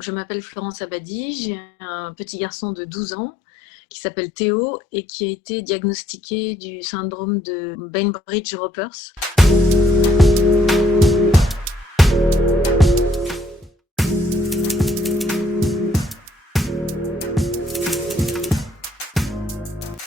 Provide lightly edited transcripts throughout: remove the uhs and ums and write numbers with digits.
Je m'appelle Florence Abadi, j'ai un petit garçon de 12 ans qui s'appelle Théo et qui a été diagnostiqué du syndrome de Bainbridge-Ropers.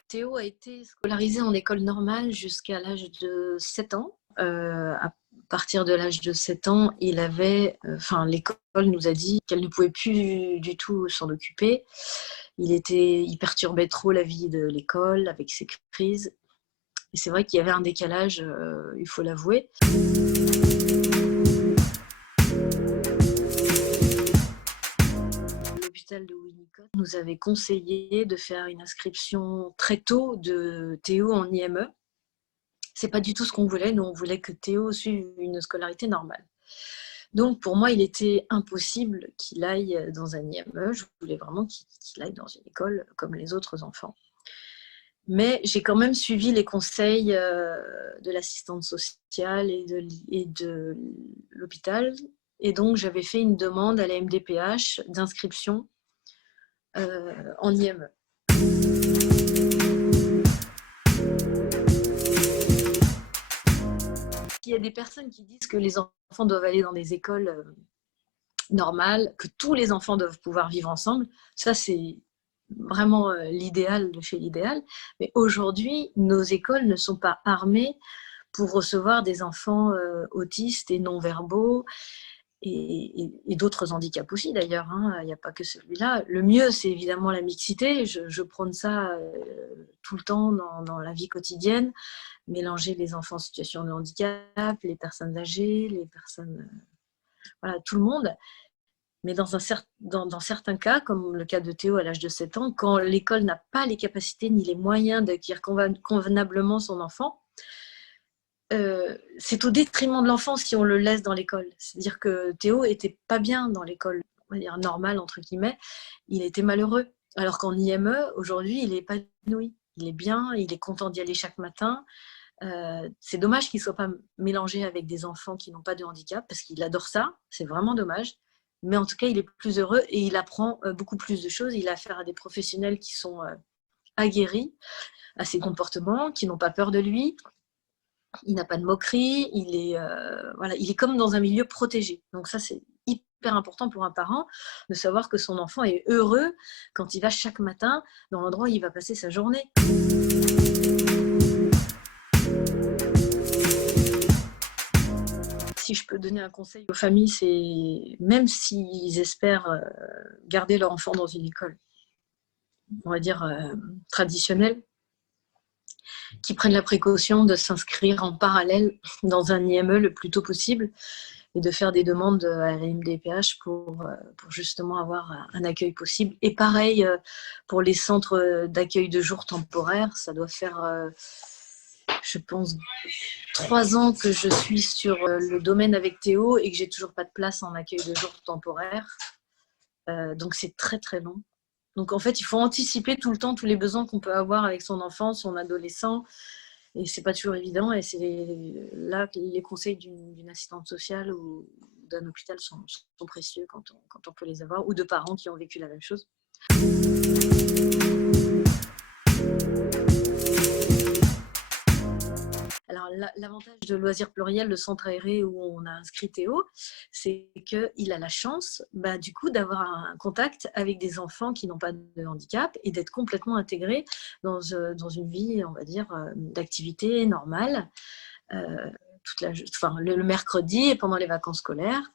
Théo a été scolarisé en école normale jusqu'à l'âge de 7 ans. À partir de l'âge de 7 ans, l'école nous a dit qu'elle ne pouvait plus du tout s'en occuper. Il perturbait trop la vie de l'école avec ses crises. Et c'est vrai qu'il y avait un décalage, il faut l'avouer. L'hôpital de Winnicott nous avait conseillé de faire une inscription très tôt de Théo en IME. C'est pas du tout ce qu'on voulait. Nous, on voulait que Théo suive une scolarité normale. Donc, pour moi, il était impossible qu'il aille dans un IME. Je voulais vraiment qu'il aille dans une école comme les autres enfants. Mais j'ai quand même suivi les conseils de l'assistante sociale et de l'hôpital. Et donc, j'avais fait une demande à la MDPH d'inscription en IME. Il y a des personnes qui disent que les enfants doivent aller dans des écoles normales, que tous les enfants doivent pouvoir vivre ensemble. Ça, c'est vraiment l'idéal de chez l'idéal. Mais aujourd'hui, nos écoles ne sont pas armées pour recevoir des enfants autistes et non-verbaux et d'autres handicaps aussi d'ailleurs. Il n'y a pas que celui-là. Le mieux, c'est évidemment la mixité. Je prône ça tout le temps dans la vie quotidienne. Mélanger les enfants en situation de handicap, les personnes âgées, les personnes... voilà, tout le monde. Mais dans certains cas, comme le cas de Théo à l'âge de 7 ans, quand l'école n'a pas les capacités ni les moyens d'accueillir convenablement son enfant, c'est au détriment de l'enfant si on le laisse dans l'école. C'est-à-dire que Théo n'était pas bien dans l'école, on va dire normale, entre guillemets. Il était malheureux. Alors qu'en IME, aujourd'hui, il est épanoui. Il est bien, il est content d'y aller chaque matin. C'est dommage qu'il ne soit pas mélangé avec des enfants qui n'ont pas de handicap, parce qu'il adore ça, c'est vraiment dommage. Mais en tout cas, il est plus heureux et il apprend beaucoup plus de choses. Il a affaire à des professionnels qui sont aguerris à ses comportements, qui n'ont pas peur de lui. Il n'a pas de moquerie, il est comme dans un milieu protégé. Donc ça, c'est hyper important pour un parent de savoir que son enfant est heureux quand il va chaque matin dans l'endroit où il va passer sa journée. Si je peux donner un conseil aux familles, c'est même s'ils espèrent garder leur enfant dans une école, on va dire traditionnelle, qu'ils prennent la précaution de s'inscrire en parallèle dans un IME le plus tôt possible et de faire des demandes à la MDPH pour justement avoir un accueil possible. Et pareil pour les centres d'accueil de jour temporaire, ça doit faire, je pense, 3 ans que je suis sur le domaine avec Théo et que j'ai toujours pas de place en accueil de jour temporaire. Donc c'est très très long. Donc en fait, il faut anticiper tout le temps tous les besoins qu'on peut avoir avec son enfant, son adolescent. Et c'est pas toujours évident. Et c'est là que les conseils d'une assistante sociale ou d'un hôpital sont précieux quand on peut les avoir, ou de parents qui ont vécu la même chose. Alors, l'avantage de Loisirs Pluriels, le centre aéré où on a inscrit Théo, c'est qu'il a la chance, du coup, d'avoir un contact avec des enfants qui n'ont pas de handicap et d'être complètement intégré dans une vie, on va dire, d'activité normale, le mercredi et pendant les vacances scolaires.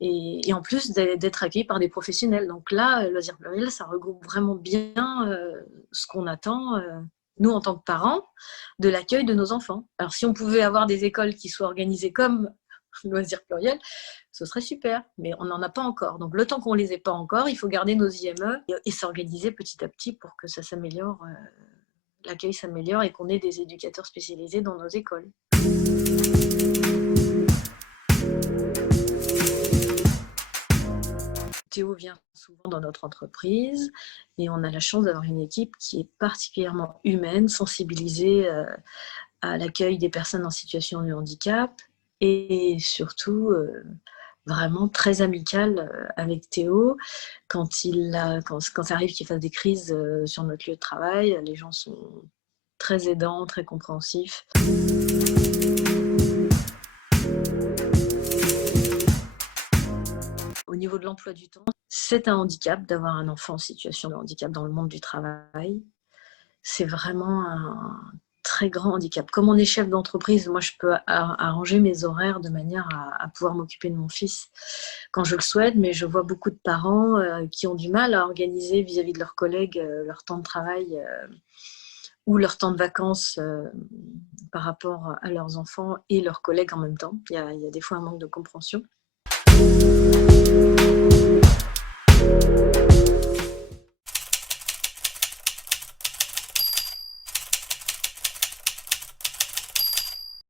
Et en plus d'être accueilli par des professionnels. Donc là, Loisirs Pluriels, ça regroupe vraiment bien ce qu'on attend, nous en tant que parents, de l'accueil de nos enfants. Alors si on pouvait avoir des écoles qui soient organisées comme Loisirs Pluriels, ce serait super, mais on n'en a pas encore. Donc le temps qu'on ne les ait pas encore, il faut garder nos IME et s'organiser petit à petit pour que ça s'améliore, l'accueil s'améliore et qu'on ait des éducateurs spécialisés dans nos écoles. Théo vient souvent dans notre entreprise et on a la chance d'avoir une équipe qui est particulièrement humaine, sensibilisée à l'accueil des personnes en situation de handicap et surtout vraiment très amical avec Théo. Quand ça arrive qu'il fasse des crises sur notre lieu de travail, les gens sont très aidants, très compréhensifs. Au niveau de l'emploi du temps, c'est un handicap d'avoir un enfant en situation de handicap dans le monde du travail. C'est vraiment un très grand handicap. Comme on est chef d'entreprise, moi je peux arranger mes horaires de manière à pouvoir m'occuper de mon fils quand je le souhaite, mais je vois beaucoup de parents qui ont du mal à organiser vis-à-vis de leurs collègues leur temps de travail ou leur temps de vacances par rapport à leurs enfants et leurs collègues en même temps. Il y a des fois un manque de compréhension.